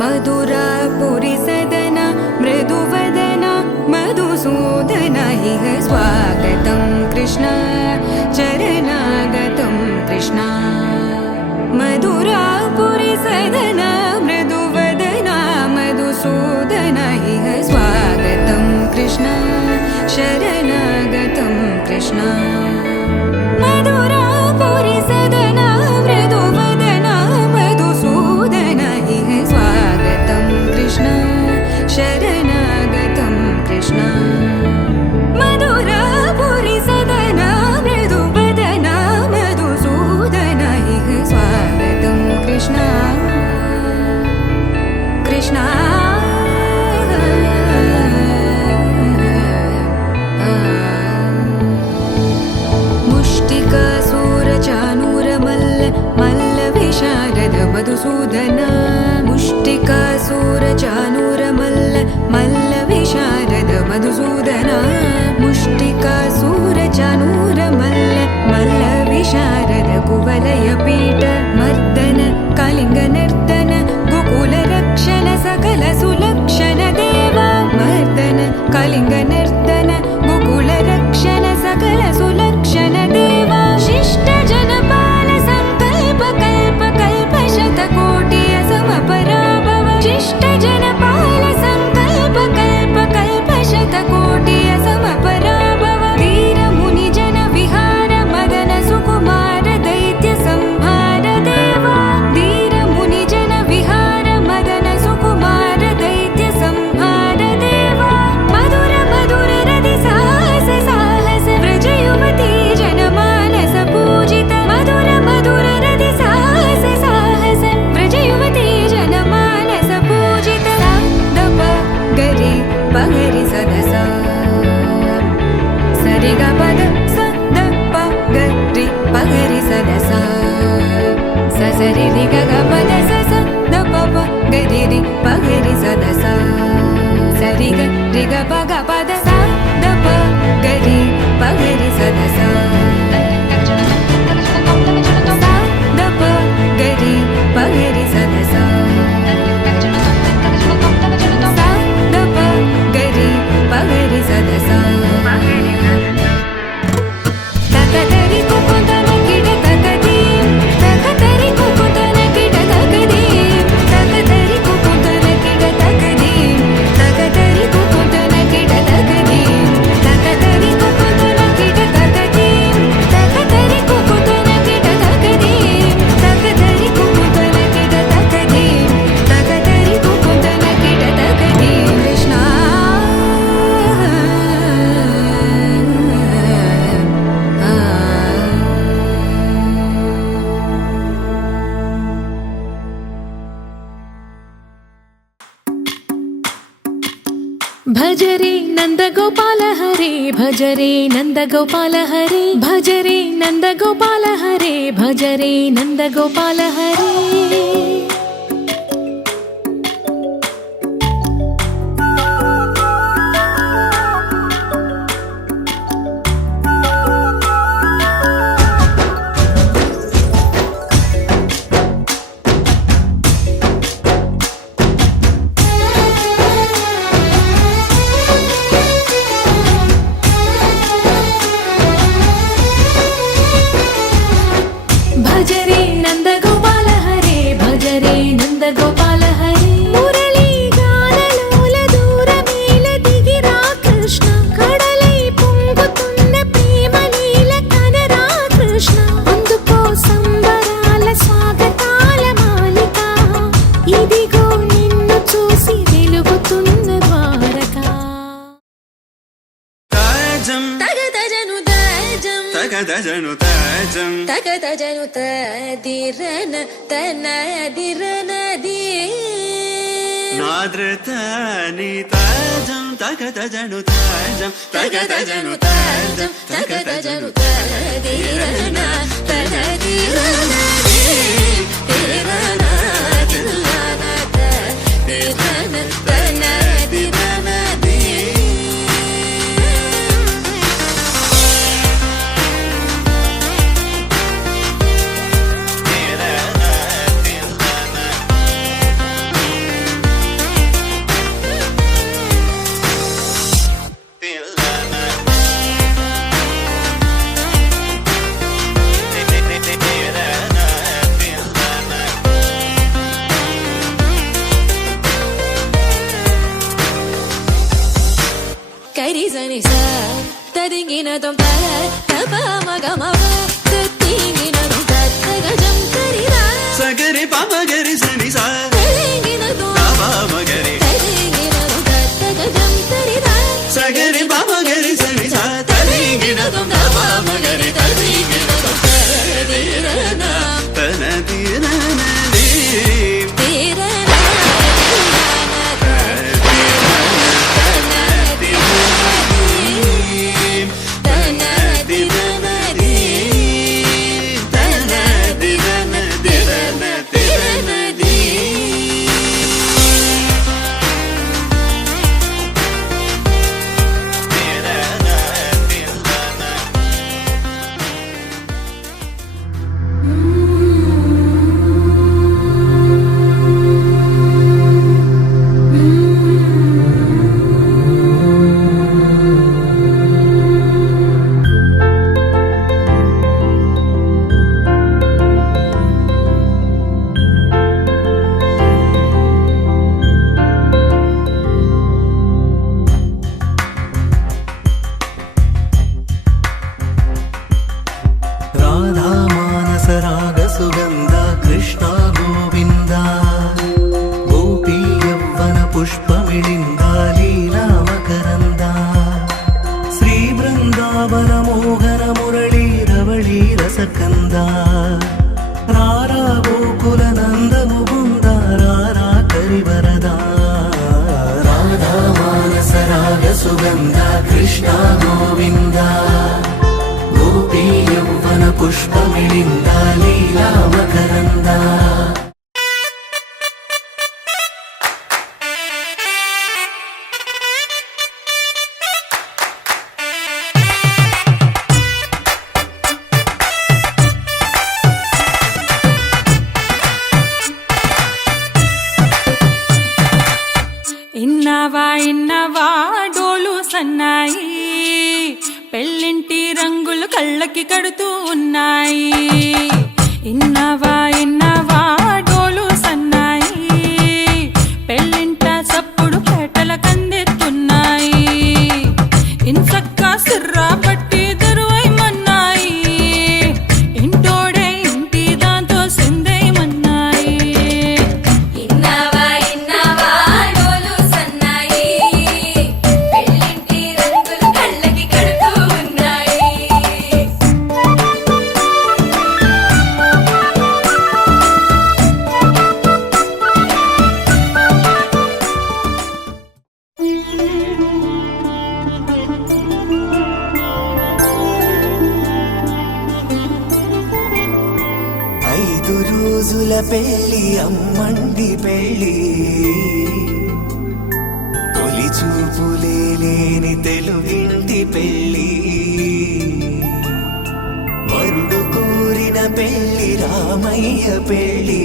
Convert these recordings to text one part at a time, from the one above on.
मधुरापुरी सदन मृदुवदन मधुसूदन इह स्वागतं कृष्ण चरणागतं कृष्ण मधुरापुरी सदन मृदुवदन मधुसूदन इह स्वागतं कृष्ण शरणागतं कृष्ण मधुरापुरी सदन मृदुवदन मधुसूदन इह स्वागतं कृष्ण शरणागतं कृष्ण मधुरापुरी सदन मृदुवदन मधुसूदन इह स्वागतं कृष्ण कृष्ण मधुसूदन मुष्टिकासुरचाणूरमल्ल मल्ल विशारद मधुसूदन मुष्टिकासुरचाणूरमल्ल मल्ल विशारद कुवलयपीठ मर्दन कलिङ्गनर्तन गोकुलरक्षण सकल सुलक्षण देव मर्दन कलिङ्गनर्तन गोकुलरक्षण सकल सुलक्षण देव शिष्ट जनपाल संकल्प कल्प कल्प शतकोटि असमपराभव शिष्ट जनपाल संकल्प कल्प कल्प शतकोटि असमपराभव वीर मुनि जन विहार मदन सुकुमार दैत्य संहार देवा वीर मुनि जन विहार मदन सुकुमार दैत्य संहार देवा मधुर मधुर रति साहस साहस व्रज युवती जनमानस पूजित मधुर मधुर रति साहस साहस व्रज युवती जनमानस पूजित दप गरि पगरि सदस सरि ग पद स द प गरि पगरि सदस स सरि रि ग ग पद स स द प प गरि रि पगरि सदस सरि ग रि ग प ग पद स द प गरि पगरि सदस द प गरि पगरि सदस द प गरि पगरि सदस तकतरि कुकुतन किड तकदीं तकतरि कुकुतन किड तकदीं तकतरि कुकुतन किड तकदीं तकतरि कुकुतन किड तकदीं तकतरि कुकुतन किड तकदीं तकतरि कुकुतन किड तकदीं तकतरि कुकुतन किड तकदीं तकतरि कुकुतन किड तकदीं कृष्ण भज रे नंद गोपाल हरे भज रे नंद गोपाल हरे भज रे नंद गोपाल हरे भज रे नंद गोपाल हरे भज रे नंद गोपाल हरे भज रे नंद गोपाल हरे मुरली गानलोल दूरमेल दिगिरा कृष्ण కడలై పొంగుతున్న ప్రేమ లీల కనరా కృష్ణ అందుకో సంబరాల స్వాగతాల మాలిక ఇదిగో నిన్ను చూసి వెలుగుతున్న ద్వారకా తగదజను దజం తగదజను తజం తగదజను తదిరన తనదిరన ది నాద్రతని తజం తగదజను తజం తగదజను తజం తగదజను తదిరన తనదిరన ది తిరన తిల్లన తదిరన తనదిరన ది తదింగినదం తర తప మగమవ తత్తింగినదం తత్తగజం తరిరా సగరి పమగరి సని సా తదింగినదం మగరి తదింగినదం తత్తగజం తరిరా సగరి పమగరి సని సా తరిగినదం మగరి తరిగినదం తరిరన తన తీరనది తీరనా సుగంధ కృష్ణ గోవింద గోపీ యౌవన పుష్పమిళింద లీలా మకరంద ఇన్నవా డోలు సన్నాయి పెళ్ళింటి రంగులు కళ్ళకి కడుతూ ఉన్నాయి ఇన్నవా డోలు సన్నాయి పెళ్ళింట సప్పుడు పేటల కందెత్తున్నాయి ఇన్సక్క సిర్రా పట్టి దరువైమన్నాయి ఇంటోడే ఇంటి దాంతో సిందేయమన్నాయి రోజుల పెళ్ళి అమ్మండి పెళ్ళి తొలి చూపులే లేని తెలుగింటి పెళ్ళి వరుడు కోరిన పెళ్ళి రామయ్య పెళ్ళి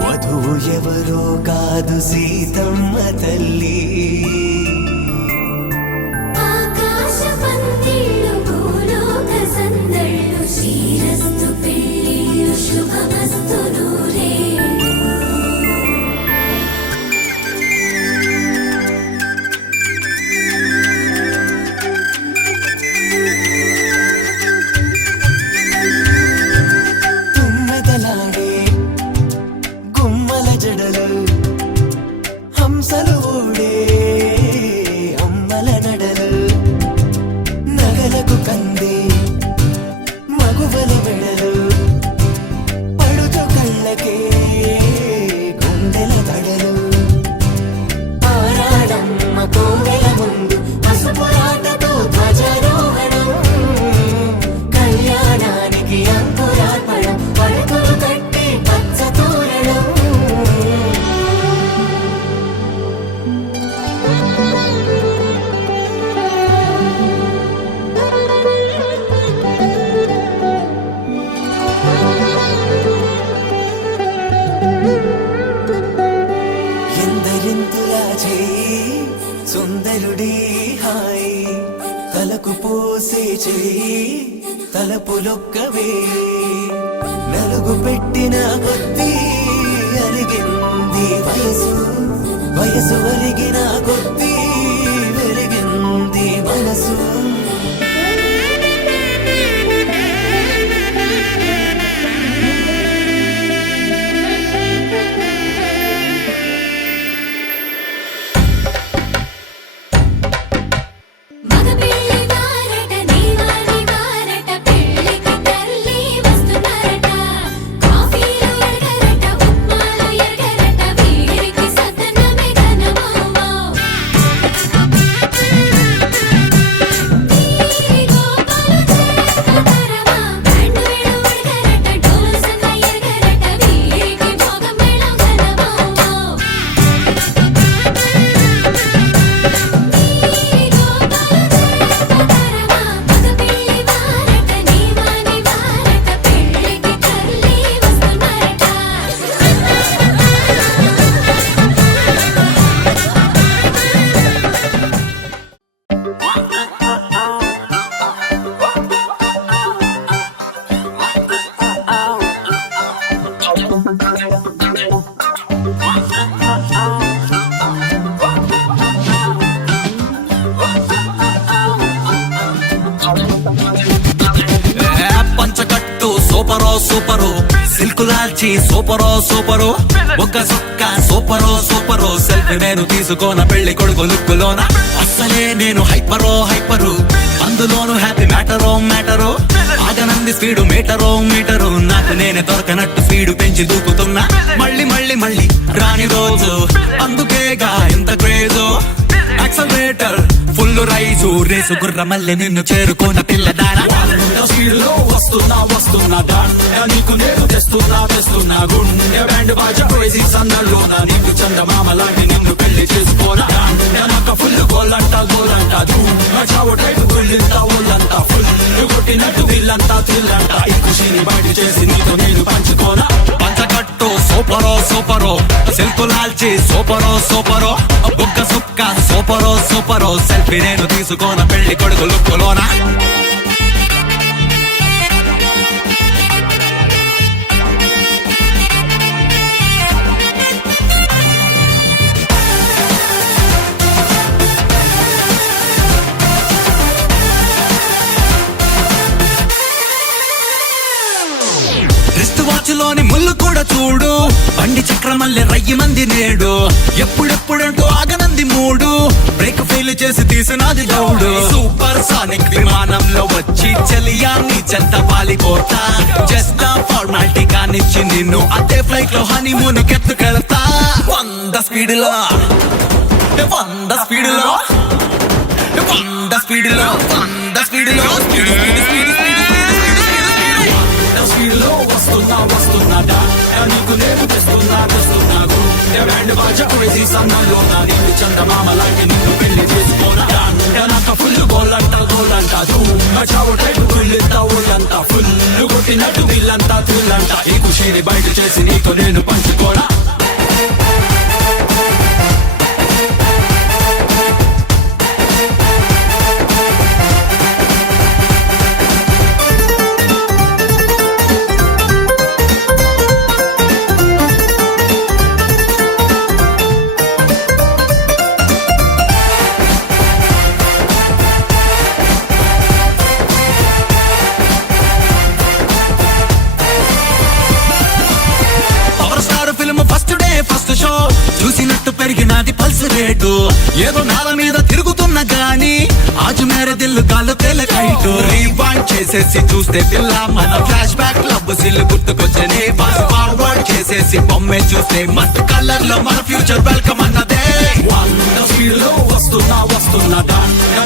వధువు ఎవరో కాదు సీతమ్మ తల్లి హంసలు ఊడే అమ్మల నడలు నగలకు కంది మగువల మెడలు పడుచు కళ్ళకే గుండెల దడలు ఆరాడమ్మ కోవెల ముందు పసుపురాటతో ధ్వజారోహణం కళ్యాణానికి అంకురార్పణం పడకలు కట్టి పచ్చ తోరణం సుందరుడి హాయ్ తలకు పోసే చెయ్యి తలపులొక్కవే నలుగు పెట్టిన కొద్దీ అలిగింది వయసు వయసు ఒలిగిన కొద్దీ వెలిగింది మనసు మగపిల్లి వారట నీవాని వారట పెళ్ళికి తల్లి వస్తున్నారట కాఫీలు ఎరగరట ఉప్మాలు ఎరగరట వీరికి సదనమే ఘనమౌమౌ వీరి గోపాలు చేస్తారమా బ్యాండ్ వేడు ఎరగరట డోలు సన్న ఎరగరట వీరికి భోగం మేళం ఘనమౌమౌ మగపిల్లి వారట నీవాని వారట పెళ్ళికి తల్లి వస్తున్నారట పంచకట్టు సూపరో సూపరు సిల్కు లాల్చి సూపరో సూపరు ఒక్క సొక్క సూపరో సూపరు సెల్ఫీ నేను తీసుకోన పెళ్లి కొడుకు లుక్కులోన అస్సలే నేను హైపరో హైపరు అందులోను హ్యాపీ మ్యాటరో మ్యాటరు ఆగనంది స్పీడు మీటరో మీటరు నాకు నేనే దొరకనట్టు స్పీడు పెంచి దూకుతున్నా మళ్ళీ మళ్ళీ మళ్ళీ రాని రోజు అందుకేగా ఇంత craze accelerator full rise race గుర్ర మల్లె నిన్ను చేరుకున్న పిల్లదారా స్పీడ్లో వస్తున్నా వస్తున్నా దండ నీకు నేను తెస్తున్నా తెస్తున్నా గుండె బ్యాండ్ బాజా క్రేజీ సందర్లోన నీకు చందమామ లాంటి నిన్ను పెళ్లి చేసుకోనా నాకు ఫుల్ గోలంట గోలంట ధూమ చావు టైపు గుళ్ళంతా ఒళ్ళంతా ఫుల్ కొట్టినట్టు దిల్లంతా తిల్లంట ఈ ఖుషిని బయట చేసి నీతో నేను పంచుకోనా పంచకట్టు సూపరో సూపరో సిల్కు లాల్చి సూపరో సూపరో బుక్క సుక్క సూపరో సూపరో సెల్ఫీ నేను తీసుకోన పెళ్లి కొడుకు లుక్కులోనా రిస్ట్ వాచ్ లోని ముళ్ళు కూడా చూడు బండి చక్రమల్లె రయ్యి మంది నేడు ఎప్పుడెప్పుడంటూ ఆగనంది మూడు బ్రేక్ ఫెయిల్ చేసి తీసినది దౌడు సూపర్ సానిక్ విమానంలో వచ్చి చలియాన్ని చెత్త పాలిపోతా జస్ట్ ఫార్మాలిటీ కానిచ్చి నిన్ను అదే ఫ్లైట్ లో హనీమూన్ కెత్తుకెళ్తా 100 స్పీడ్లో 100 స్పీడ్లో 100 స్పీడ్లో 100 స్పీడ్లో స్పీడ్ స్పీడ్లో వస్తున్నా వస్తున్నా నీకు నేను తెస్తున్నా తెస్తున్నా బ్యాండ్ బాజా క్రేజీ సందర్లోన నీకు చందమామ లాంటి నిన్ను పెళ్లి చేసుకోనా నాకు ఫుల్ గోలంట గోలంట ధూమ చావు టైపు గుళ్ళంతా ఒళ్ళంతా ఫుల్ కొట్టినట్టు దిల్లంతా తిల్లంట ఈ ఖుషిని బయట చేసి నీకు నేను పంచుకోనా చూసినట్టు పెరిగినది పల్స్ రేటు ఏదో నాల మీద తిరుగుతున్న గాని ఆజు మేరే దిల్లు గాల్లో తేలకైటు రీవాండ్ చేసేసి చూస్తే పిల్ల మన ఫ్లాష్ బ్యాక్ క్లబ్ సిల్లు గుర్తుకొచ్చనే ఫాస్ట్ ఫార్వర్డ్ చేసేసి బొమ్మే చూస్తే మస్త్ కలర్ లో మన ఫ్యూచర్ వెల్కమ్ అన్నదే 100 స్పీడ్లో వస్తున్నా వస్తున్నా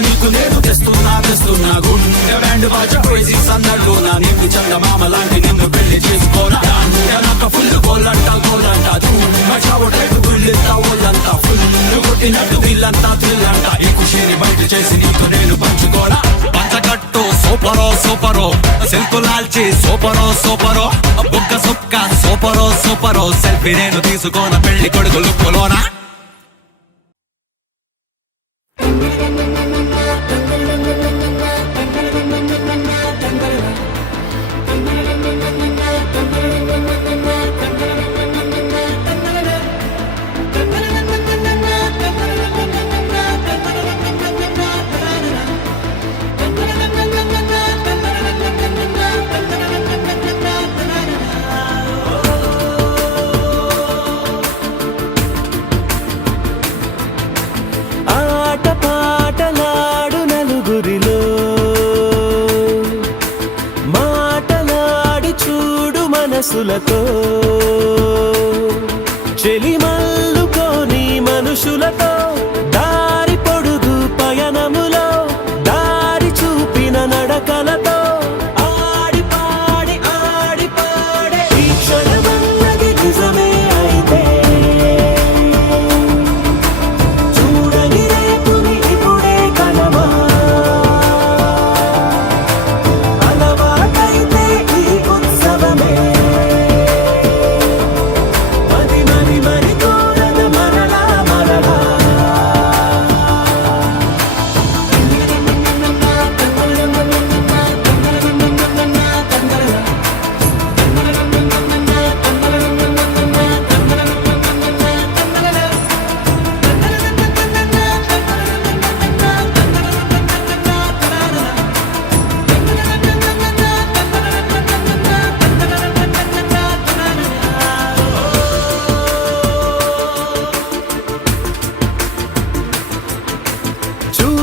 నీకు నేను తెస్తున్నా తెస్తున్నా గుండె బ్యాండ్ బాజా క్రేజీ సందర్లోన నీకు చందమామ లాంటి నిన్ను పెళ్లి చేసుకోనా నాకు ఫుల్ గోలంట గోలంట ధూమ చావు టైపు గుళ్ళంతా ఒళ్ళంతా ఫుల్ కొట్టినట్టు దిల్లంతా తిల్లంట ఈ ఖుషిని బయట చేసి నీకు నేను పంచుకోనా పంచకట్టు సూపరో సూపరో సిల్కు లాల్చి సూపరో సూపరో బుక్క సుక్క సూపరో సూపరో సెల్ఫీ నేను తీసుకోన పెళ్లి కొడుకు లుక్కులోనా మనసులతో చెలిమల్లుకోని మనుషులతో దారి పొడుగు పయనములో దారి చూపిన నడకలతో ఆడి పాడి ఈ క్షణమన్నది నిజమే అయితే చూడని రేపుని ఇప్పుడే కలమా అలవాటైతే ఈ ఉత్సవమే మరి కోరద మరలా మరలా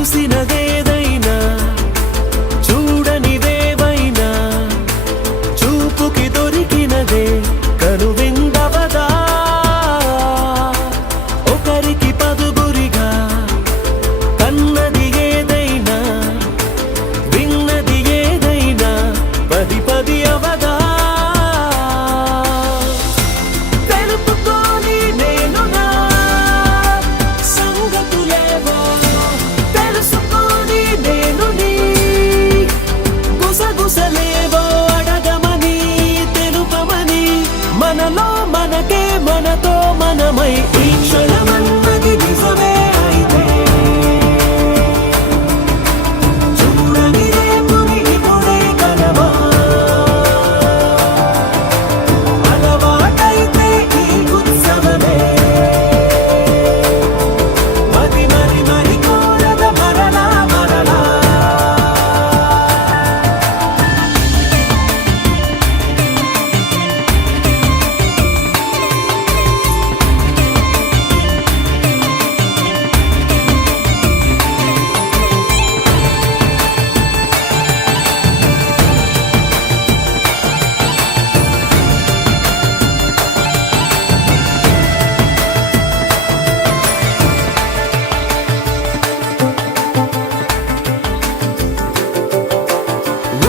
చూసినదేదైనా చూడనిదేవైనా చూపుకి దొరికినదే కనువిందవదా ఒకరికి పదుగురిగా కన్నది ఏదైనా విన్నది ఏదైనా పది పది అవదా తెలుపుకోని నేనునా సంగతులేవో తెలుసుకొని నేను నీ గుసగుసలేవో అడగమని తెలుపమని మనలో మనకే మనతో మనమై ఈ క్షణమన్నది నిజమే అయితే చూడని రేపుని ఇప్పుడే కలవా అలవాటైతే ఈ ఉత్సవమే మరి కోరద మరలా మరలా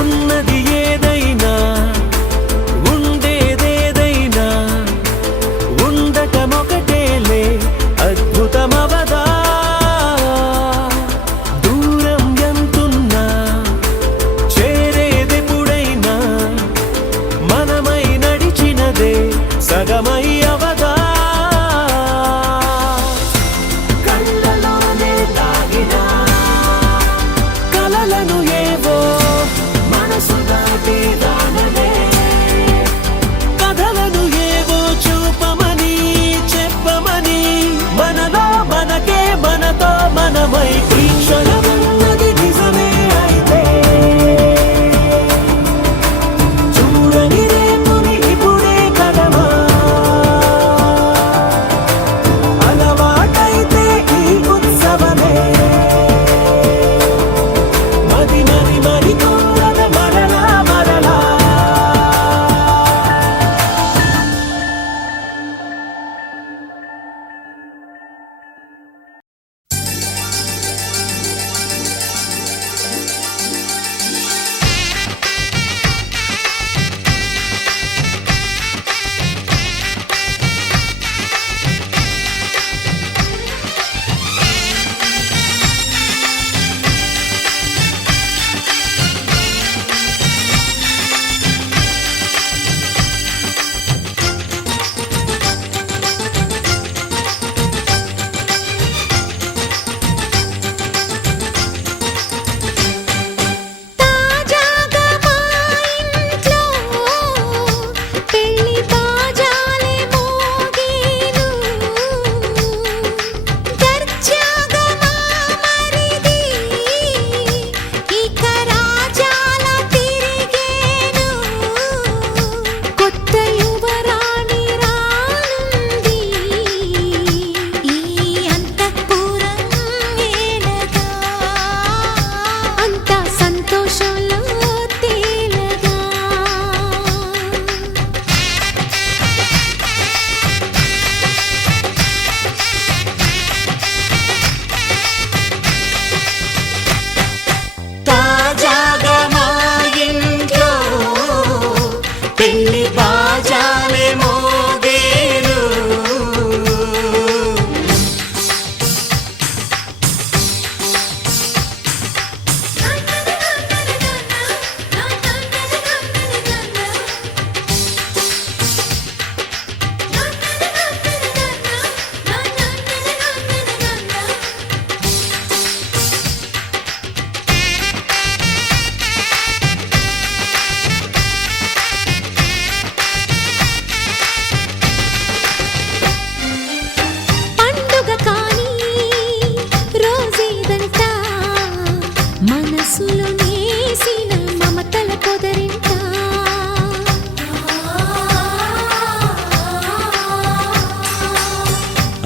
ఉన్నది ఏదైనా ఉండేదేదైనా ఉండటమొకటేలే అద్భుతమవదా దూరం ఎంతున్నా చేరేదెప్పుడైనా మనమై నడిచినదే సగమై అవదా కళ్ళలోనే దాగిన కలలను ఏవో మనసు దాటి రానలే కథలను ఏవో చూపమని చెప్పమని మనలో మనకే మనతో మనమై ఈ క్షణమన్నది నిజమే అయితే చూడని రేపుని ఇప్పుడే కలమా అలవాటైతే ఈ ఉత్సవమే మరి కోరద మరలా మరలా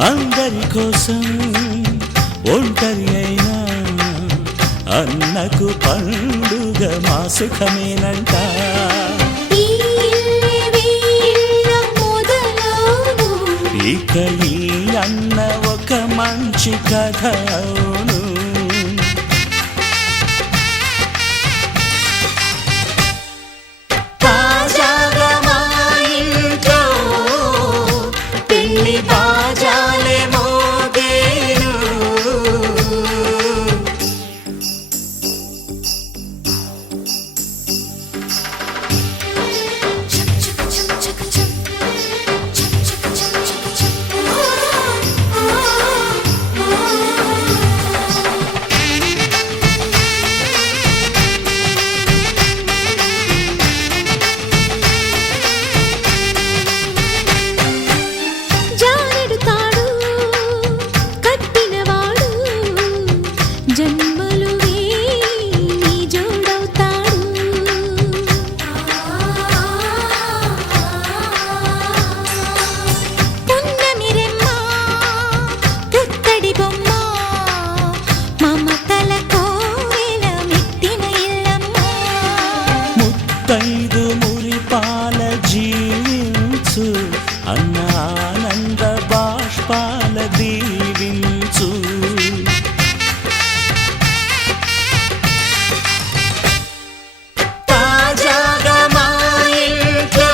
అందరి కోసం ఒంటరి అయినా అన్నకు పండుగ మా సుఖమేనంట. ఈ ఇల్లే వీళ్ళ మొదలవును. ఇక ఈ అన్న ఒక మంచి కథ అవును. తాజాగా మా ఇంట్లో పెళ్లి బాజాలే మోగేను. జానెడు తాడు కట్టినవాడు జన్మలు వేయి జోడవుతాడు. పున్నమి రెమ్మ పుత్తడి బొమ్మ మమతల కోవెల మెట్టిన ఇల్లమ్మ. ముత్తైదు మురిపాల జీవించు అన్న ఆనంద బాష్పాల దీవించు. తాజాగా మా ఇంట్లో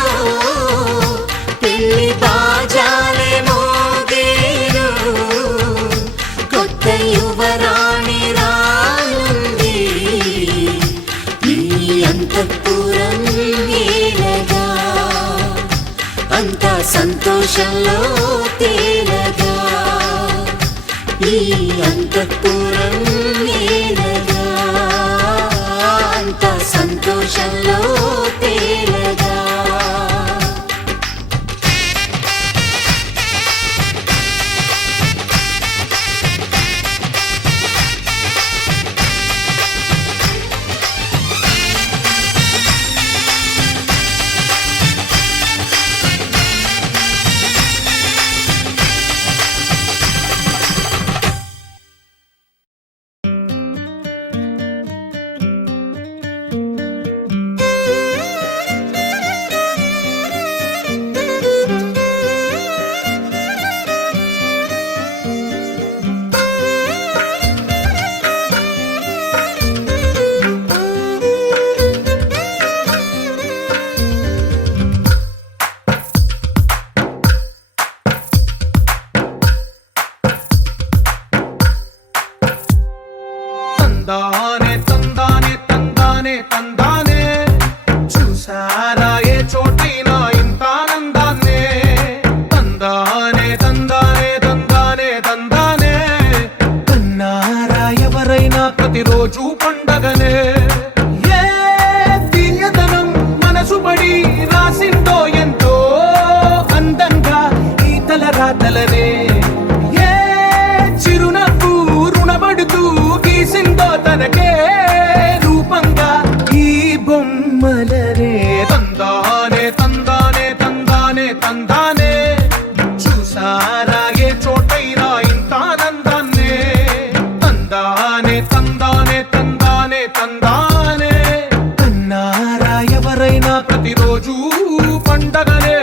పెళ్లి బాజాలే మోగేను. కొత్త యువరాణి రానుంది ఈ అంతఃపురం ఏలగా. అంతా సంతోషంలో తేలగా ఈ అంతఃపురం ఏలగా. అంతా సంతోషంలో తేలగా. తందానే తందానే తందానే తందానే చూసారా ఏ చోటైనా ఇంత ఆనందాన్నే. తందానే తందానే తందానే తందానే కన్నారా ఎవరైనా ప్రతిరోజు పండగనే. ఏ తీయదనం మనసు పడి రాసిందో ఎంతో అందంగా ఈ తలరాతలనే. ఏ చిరునవ్వు రుణపడుతూ గీసిందో తనకే రూపంగా ఈ బొమ్మలనే. తందానే తందానే తందానే తందానే చూసారా ఏ చోటైనా ఇంత ఆనందాన్నే. తందానే తందానే తందానే తందానే కన్నారా ఎవరైనా ప్రతిరోజు పండగనే.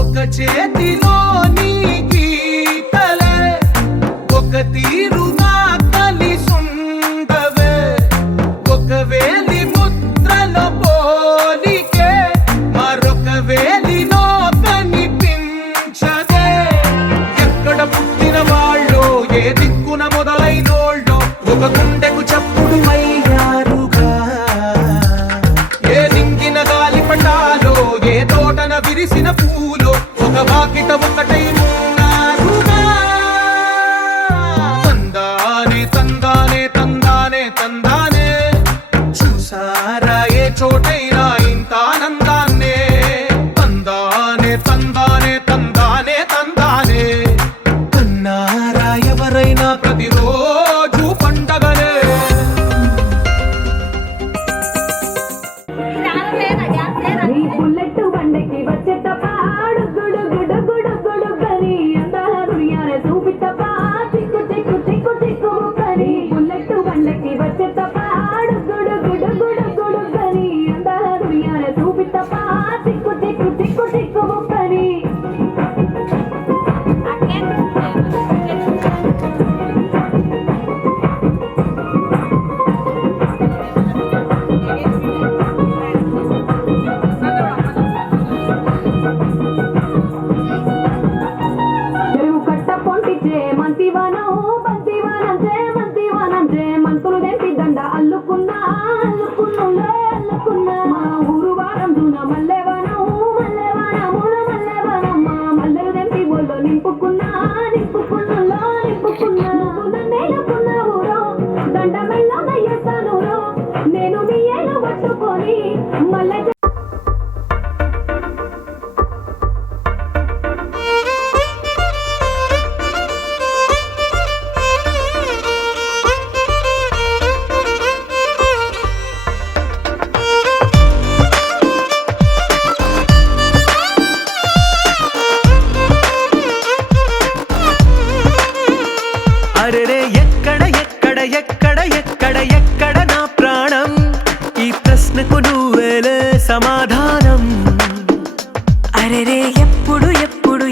ఒక చేతిలో నీ గీతలే ఒక తీరుగా కలిసుండవే. ఒక వేలి ముద్రలో పోలికే మరొక వేలిలో కనిపించదే. ఎక్కడ పుట్టిన వాళ్ళో ఏ దిక్కున మొదలైనోళ్ళో ఒక గుండెకు చప్పుడు అయ్యారుగా. ఏ దింగిన గాలి పటాలో ఏ తోటన విరిసిన పూలో ఒక వాకిట ఒకటై ఉన్నారుగా. తందానే తందానే తందానే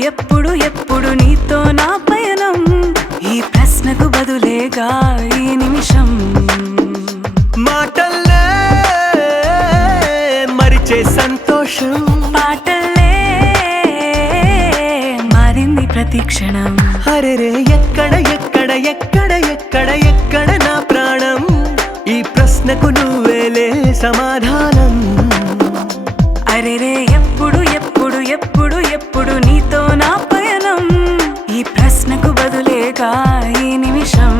ఎప్పుడు ఎప్పుడు నీతో నా పయనం ఈ ప్రశ్నకు బదులేగా ఈ నిమిషం మాటల్లే మరిచే సంతోషం పాటల్లే మారింది ప్రతి క్షణం అరెరే ఎక్కడ ఎక్కడ ఎక్కడ ఎక్కడ ఎక్కడ నా ప్రాణం ఈ ప్రశ్నకు నువ్వేలే సమాధానం అరెరే ఎప్పుడు ఎప్పుడు ఎప్పుడు ఎప్పుడు నీతో నా పయనం ఈ ప్రశ్నకు బదులేగా ఈ నిమిషం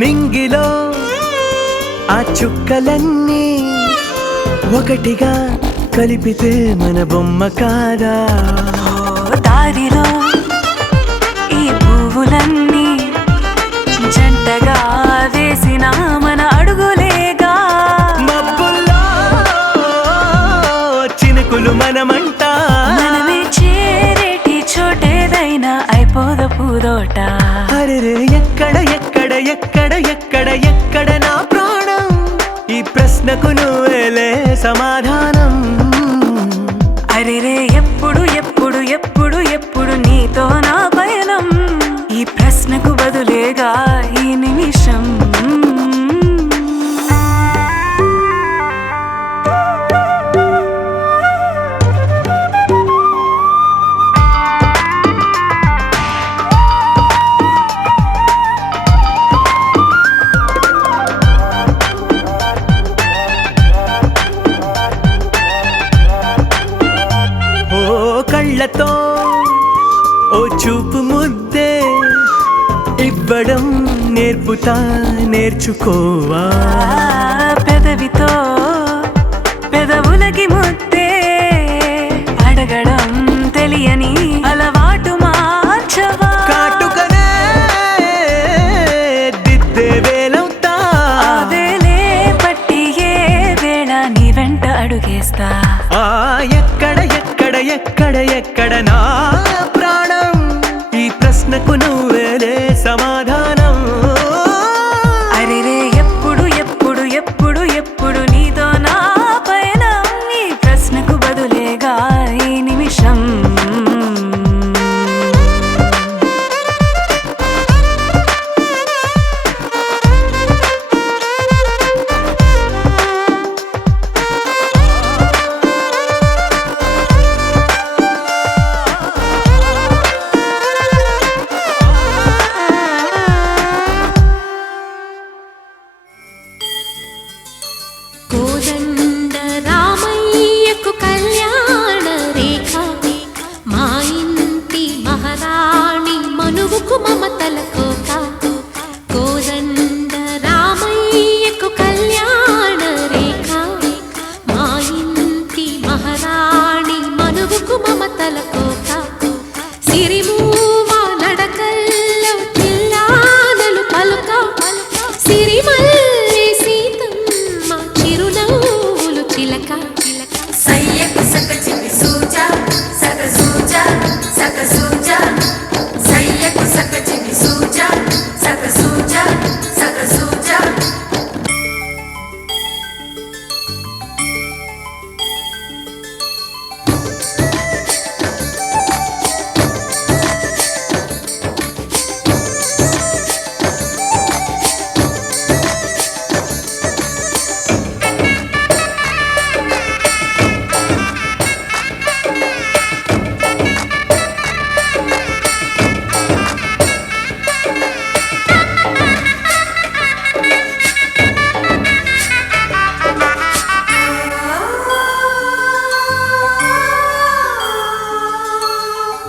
నింగిలో ఆ చుక్కలన్నీ ఒకటిగా కలిపితే మన బొమ్మ కాదా దారిలో ఈ పువ్వులన్నీ జంటగా వేసిన మన అడుగులేగా మబ్బుల్లో చినుకులు మనమంట మనమే చేరేటి చోటేదైనా అయిపోదు పూదోట అరెరే ఎక్కడ ఎక్కడ ఎక్కడ ఎక్కడ ఎక్కడ నా ప్రాణం ఈ ప్రశ్నకు నువ్వేలే సమాధానం అరెరే ఎప్పుడు ఎప్పుడు ఎప్పుడు ఎప్పుడు నీతో నా పయనం ఈ ప్రశ్నకు బదులేగా ఈ నిమిషం కళ్ళతో ఓ చూపు ముద్దే ఇవ్వడం నేర్పుతా నేర్చుకోవా పెదవితో పెదవులకి ముద్దే అడగడం తెలియని అలవాటు మార్చవా కాటుకనే దిద్దే వేలవుతా వేలే పట్టి ఏ వేళ నీ వెంట అడుగేస్తా ఎక్కడ ఎక్కడ ఎక్కడ ఎక్కడ నా ప్రాణం ఈ ప్రశ్నకు నువ్వేలే సమాధానం అరెరే ఎప్పుడు ఎప్పుడు ఎప్పుడు ఎప్పుడు నీతో నా పయనం ఈ ప్రశ్నకు బదులేగా ఈ నిమిషం కోదండ రామయ్యకు కళ్యాణ రేఖ మా ఇంటి మహారాణి మనువుకు మమతల కోక కోదండ రామయ్యకు కళ్యాణ రేఖ మా ఇంటి మహారాణి మనువుకు మమతల కోక సిరిమూవా నడకల్లో చిల్లానలు పలుక సిరిమల్లె సీతమ్మ చిరునవ్వులు చిలక సయ్యకు సక చికి సూజా సక సూజా సక సూజా సయ్యకు సక చికి సూజా సక సూజా సక సూజా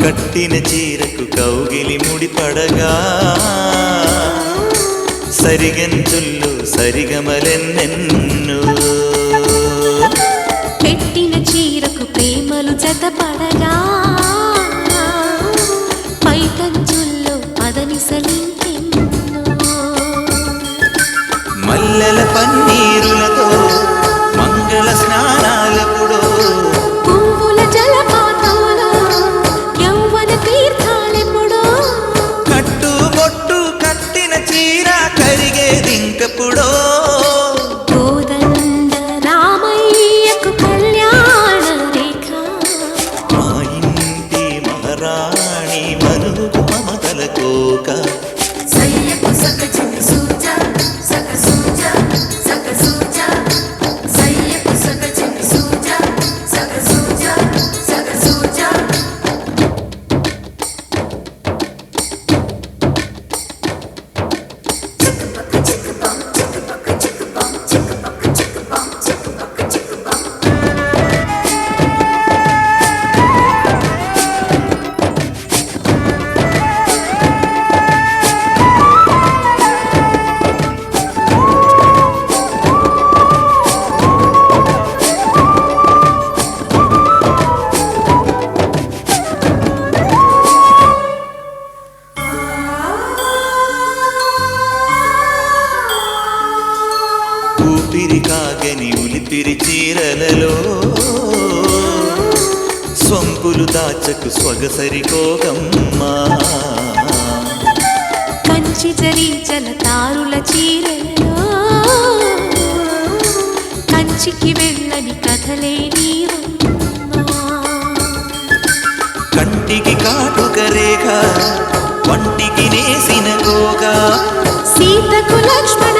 కట్టిన చీరకు కౌగిలి ముడిపడగా సరిగంతుల్లో సరిగమలెన్నెన్ను పెట్టిన చీరకు ప్రేమలు జతపడగా సొగసలింకెన్నో మల్లెల పన్నీరులతో మంగళ స్నానాలపుడో పువ్వుల జలపాతంలో యౌవన తీర్థాలెప్పుడో కట్టు బొట్టు కట్టిన చీర కరిగేదింకపుడో కోదండ రామయ్యకు కళ్యాణ రేఖ మా ఇంటి మహారాణి మనుగు మమతల కోక సయ్యకు సక చిన్ని సూజ సక సూజ సక సూజ సయ్యకు సక చిన్ని సూజ సక సూజ సక సూజ ఊపిరి కాగని ఉలిపిరి చీరలలో సొంపులు దాచకు స్వగసరి కోగమ్మా కంచి జరీచల తారుల చీరలో కంచికి వెళ్ళని కథలే నీవమ్మా కంటికి కాటుక రేఖ వంటికి నేసిన గోగా సీతకు లక్ష్మణ